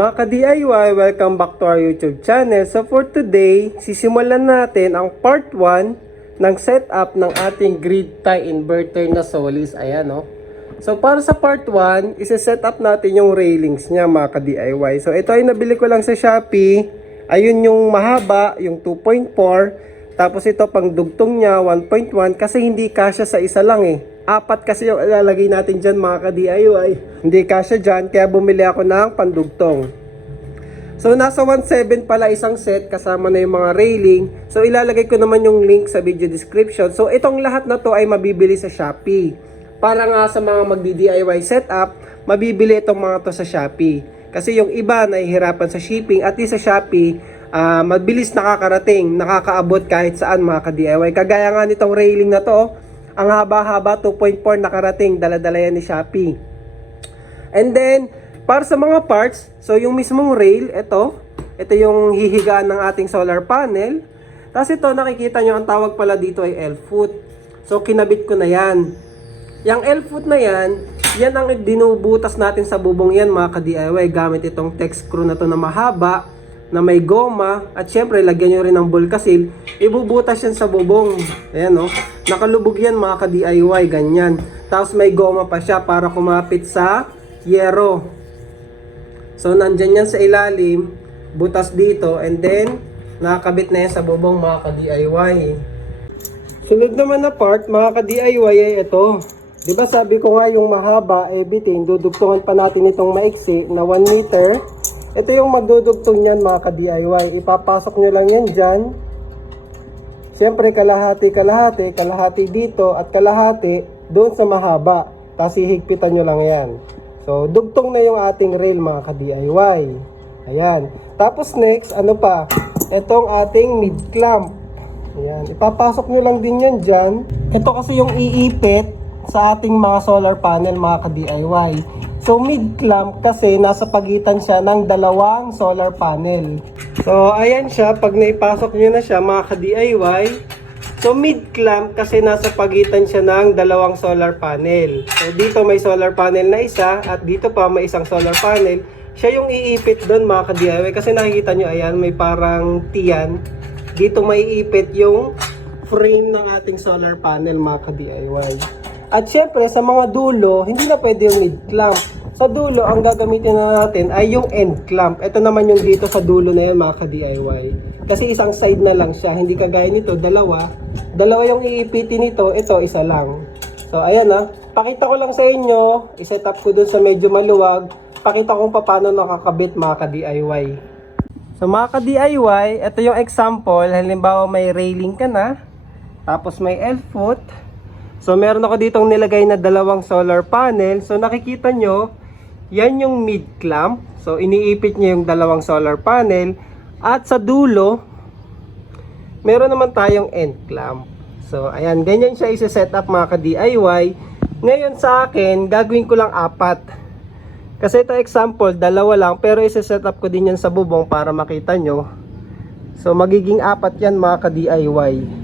Mga ka-DIY, welcome back to our YouTube channel. So for today, sisimulan natin ang part 1 ng setup ng ating grid tie inverter na Solis. Ayan o. So para sa part 1, isa-set up natin yung railings niya mga ka-DIY. So ito ay nabili ko lang sa Shopee. Ayun yung mahaba, yung 2.4. Tapos ito pang dugtong niya, 1.1. Kasi hindi kasya sa isa lang eh. Apat kasi yung ilalagay natin dyan mga ka-DIY. Hindi kasya dyan, kaya bumili ako ng pandugtong. So nasa 1.7 pala isang set, kasama na yung mga railing. So ilalagay ko naman yung link sa video description. So itong lahat na to ay mabibili sa Shopee. Para nga sa mga magdi-DIY setup, mabibili itong mga to sa Shopee. Kasi yung iba nahihirapan sa shipping, at least sa Shopee, mabilis nakakarating, nakakaabot kahit saan mga ka-DIY. Kagaya nga nitong railing na to, ang haba-haba 2.4 nakarating, dala-dala yan ni Shopee. And then, para sa mga parts, so yung mismong rail, ito yung hihigaan ng ating solar panel. Tapos ito, nakikita nyo, ang tawag pala dito ay L-foot. So, kinabit ko na yan. Yung L-foot na yan, yan ang dinubutas natin sa bubong yan mga ka-DIY, gamit itong text screw na to na mahaba, na may goma, at syempre lagyan nyo rin ng bulkasil, ibubutas yan sa bubong. Ayan o, nakalubog yan mga ka-DIY, ganyan. Tapos may goma pa siya para kumapit sa yero. So nandyan yan sa ilalim, butas dito, and then nakakabit na yan sa bubong mga ka-DIY. Sunod naman na part mga ka-DIY ay ito. Diba sabi ko nga yung mahaba, bitin, dudugtungan pa natin itong maiksi na 1 meter. Ito yung magdudugtong niyan mga ka-DIY. Ipapasok nyo lang yan dyan. Siyempre kalahati dito at kalahati doon sa mahaba. Tapos hihigpitan nyo lang yan. So dugtong na yung ating rail mga ka-DIY. Ayan. Tapos next, ano pa? Itong ating mid clamp. Ayan. Ipapasok nyo lang din yan dyan. Ito kasi yung iipit sa ating mga solar panel mga ka-DIY. So mid clamp kasi nasa pagitan siya ng dalawang solar panel. So ayan siya, pag naipasok nyo na siya mga ka-DIY. So mid clamp kasi nasa pagitan siya ng dalawang solar panel. So dito may solar panel na isa at dito pa may isang solar panel. Siya yung iipit doon mga ka-DIY kasi nakikita nyo ayan may parang tiyan. Dito may iipit yung frame ng ating solar panel mga ka-DIY. At syempre sa mga dulo, hindi na pwede yung mid clamp. Sa dulo, ang gagamitin na natin ay yung end clamp. Ito naman yung dito sa dulo na yan mga ka-DIY. Kasi isang side na lang siya, hindi kagaya nito, dalawa. Dalawa yung iipitin nito, ito isa lang. So ayan pakita ko lang sa inyo, iset up ko dun sa medyo maluwag. Pakita ko kung paano nakakabit mga ka-DIY. So mga ka-DIY, ito yung example. Halimbawa may railing ka na, tapos may L-foot. So meron ako ditong nilagay na dalawang solar panel. So nakikita nyo, yan yung mid clamp. So iniipit nyo yung dalawang solar panel. At sa dulo, meron naman tayong end clamp. So ayan, ganyan siya isa-set up mga ka-DIY. Ngayon sa akin, gagawin ko lang 4. Kasi ito example, dalawa lang. Pero isa-set up ko din yan sa bubong para makita nyo. So magiging 4 yan mga ka-DIY.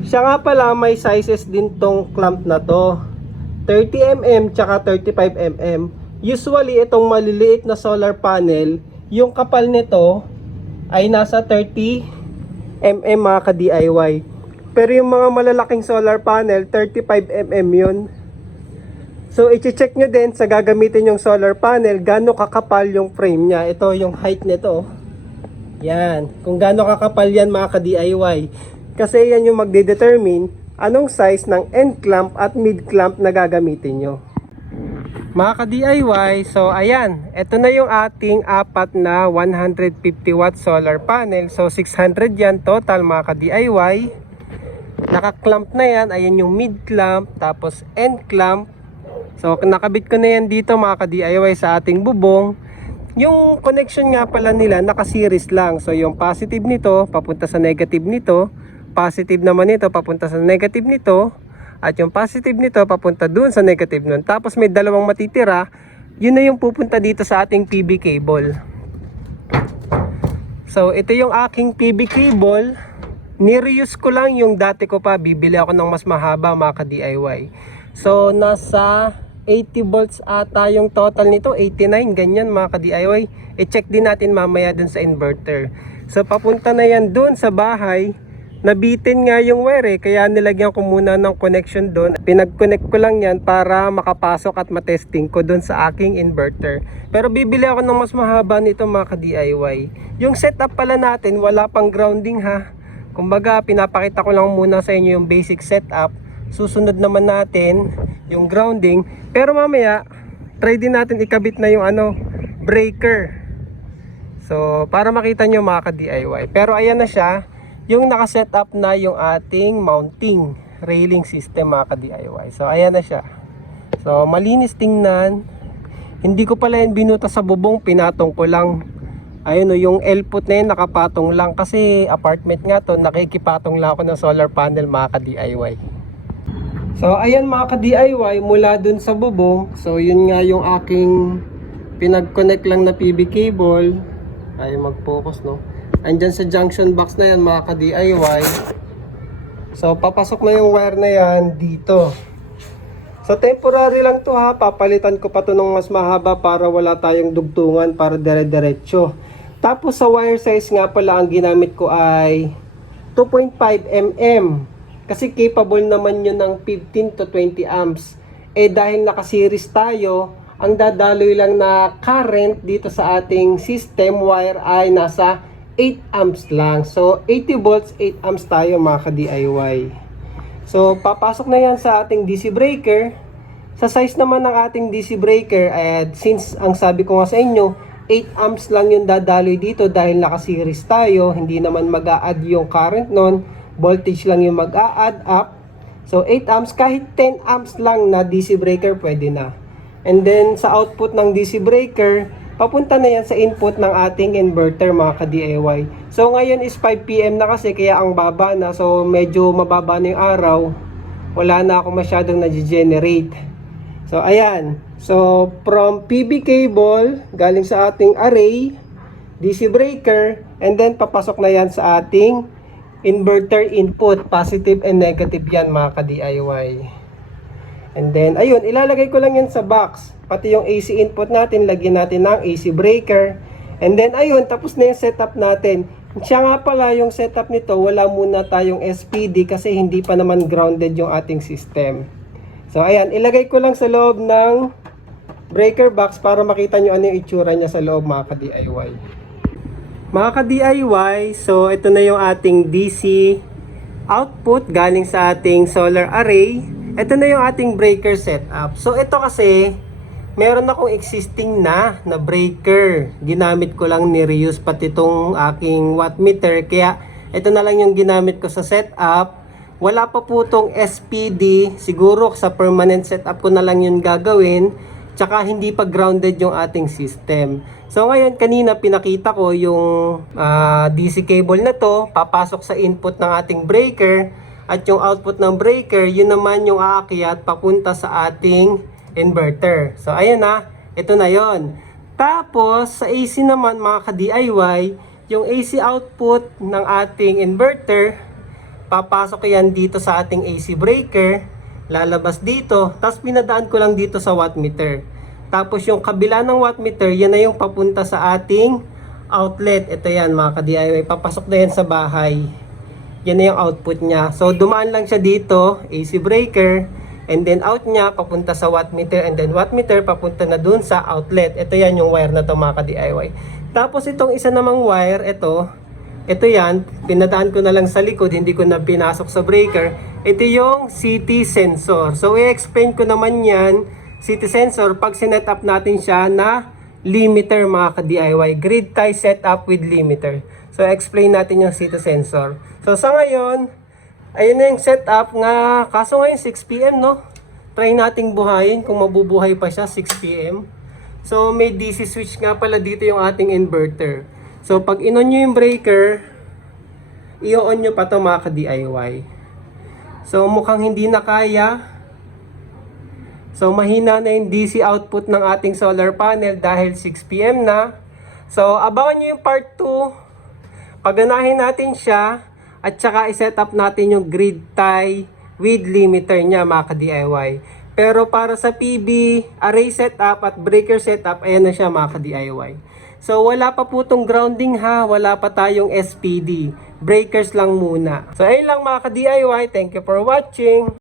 Siya nga pala may sizes din tong clamp na to, 30mm tsaka 35mm. Usually itong maliliit na solar panel, yung kapal nito ay nasa 30mm mga ka-DIY. Pero yung mga malalaking solar panel, 35mm yun. So i-check nyo din sa gagamitin yung solar panel, gaano kakapal yung frame nya. Ito yung height nito. Yan, kung gaano kakapal yan mga ka-DIY. Kasi yan yung magde-determine anong size ng end clamp at mid clamp na gagamitin nyo. Mga ka-DIY, so ayan, ito na yung ating 4 na 150 watt solar panel. So 600 yan total mga ka-DIY. Naka-clamp na yan, ayan yung mid clamp, tapos end clamp. So nakabit ko na yan dito mga ka-DIY sa ating bubong. Yung connection nga pala nila naka-series lang. So yung positive nito papunta sa negative nito, positive naman nito papunta sa negative nito, at yung positive nito papunta dun sa negative nun. Tapos may dalawang matitira, yun na yung pupunta dito sa ating PB cable. So ito yung aking PB cable. Ni-reuse ko lang yung dati ko pa, bibili ako ng mas mahaba mga ka-DIY. So nasa 80 volts ata yung total nito, 89, ganyan mga ka-DIY. I-check din natin mamaya dun sa inverter. So papunta na yan dun sa bahay. Nabitin nga yung wire kaya nilagyan ko muna ng connection doon. Pinag-connect ko lang yan para makapasok at matesting ko doon sa aking inverter. Pero bibili ako ng mas mahaba nito mga ka-DIY. Yung setup pala natin wala pang grounding ha. Kumbaga pinapakita ko lang muna sa inyo yung basic setup. Susunod naman natin yung grounding. Pero mamaya try din natin ikabit na yung breaker. So para makita nyo mga ka-DIY. Pero ayan na siya. Yung nakaset up na yung ating mounting railing system mga ka-DIY. So ayan na siya. So malinis tingnan. Hindi ko pala yan binuta sa bubong, pinatong ko lang. Ayun o, yung L-put na yun nakapatong lang. Kasi apartment nga to, nakikipatong lang ako ng solar panel mga ka-DIY. So ayan mga ka-DIY, mula dun sa bubong. So yun nga yung aking pinag-connect lang na PV cable. Ay mag-focus no. Andyan sa junction box na yan mga ka-DIY. So papasok na yung wire na yan dito. So temporary lang to ha. Papalitan ko pa to ng mas mahaba para wala tayong dugtungan, para dire-diretso. Tapos sa wire size nga pala ang ginamit ko ay 2.5 mm. Kasi capable naman yun ng 15 to 20 amps. Eh dahil naka-series tayo, ang dadaloy lang na current dito sa ating system wire ay nasa 8 amps lang. So 80 volts, 8 amps tayo mga ka-DIY. So papasok na yan sa ating DC breaker. Sa size naman ng ating DC breaker, since ang sabi ko nga sa inyo 8 amps lang yung dadaloy dito dahil naka-series tayo, hindi naman mag-a-add yung current nun, voltage lang yung mag-a-add up. So 8 amps, kahit 10 amps lang na DC breaker pwede na. And then sa output ng DC breaker, papunta na yan sa input ng ating inverter mga ka-DIY. So ngayon is 5 PM na kasi kaya ang baba na. So medyo mababa na yung araw. Wala na ako masyadong na-generate. So ayan. So from PV cable galing sa ating array, DC breaker, and then papasok na yan sa ating inverter input. Positive and negative yan mga ka-DIY. And then ayun, ilalagay ko lang yan sa box. Pati yung AC input natin, lagyan natin ng AC breaker. And then ayun, tapos na yung setup natin. Siya nga pala yung setup nito, wala muna tayong SPD kasi hindi pa naman grounded yung ating system. So ayan, ilagay ko lang sa loob ng breaker box para makita nyo ano yung itsura niya sa loob mga ka-DIY. Mga ka-DIY, so ito na yung ating DC output galing sa ating solar array. Ito na yung ating breaker setup. So ito kasi meron akong existing na breaker. Ginamit ko lang ni-reuse pati itong aking wattmeter. Kaya ito na lang yung ginamit ko sa setup. Wala pa po itong SPD. Siguro sa permanent setup ko na lang yun gagawin. Tsaka hindi pa grounded yung ating system. So ngayon kanina pinakita ko yung DC cable na to. Papasok sa input ng ating breaker. At yung output ng breaker, yun naman yung aakyat papunta sa ating inverter. So ayan na, ito na yon. Tapos sa AC naman mga ka-DIY, yung AC output ng ating inverter, papasok yan dito sa ating AC breaker, lalabas dito, tapos pinadaan ko lang dito sa wattmeter. Tapos yung kabila ng wattmeter, yan na yung papunta sa ating outlet. Ito yan mga ka-DIY, papasok na yan sa bahay. Yan na yung output niya. So dumaan lang siya dito, AC breaker, and then out niya papunta sa wattmeter, and then wattmeter papunta na dun sa outlet. Ito yan yung wire na to mga ka-DIY. Tapos itong isa namang wire, ito yan, pinadaan ko na lang sa likod, hindi ko na pinasok sa breaker. Ito yung CT sensor. So i-explain ko naman yan, CT sensor, pag sinet up natin siya na limiter mga ka-DIY, grid tie setup with limiter. So explain natin yung CT sensor. So sa ngayon, ayun na yung setup nga, kaso ngayon 6 PM no? Try nating buhayin kung mabubuhay pa siya 6 PM. So may DC switch nga pala dito yung ating inverter. So pag in-on nyo yung breaker, i-on nyo pa to mga ka-DIY. So mukhang hindi na kaya. So mahina na yung DC output ng ating solar panel dahil 6 PM na. So abangan nyo yung part 2. Paganahin natin siya at saka i-set up natin yung grid tie with limiter niya mga ka-DIY. Pero para sa PB, array setup at breaker setup, ayan na siya mga ka-DIY. So wala pa po tong grounding ha, wala pa tayong SPD. Breakers lang muna. So ayun lang mga ka-DIY, thank you for watching.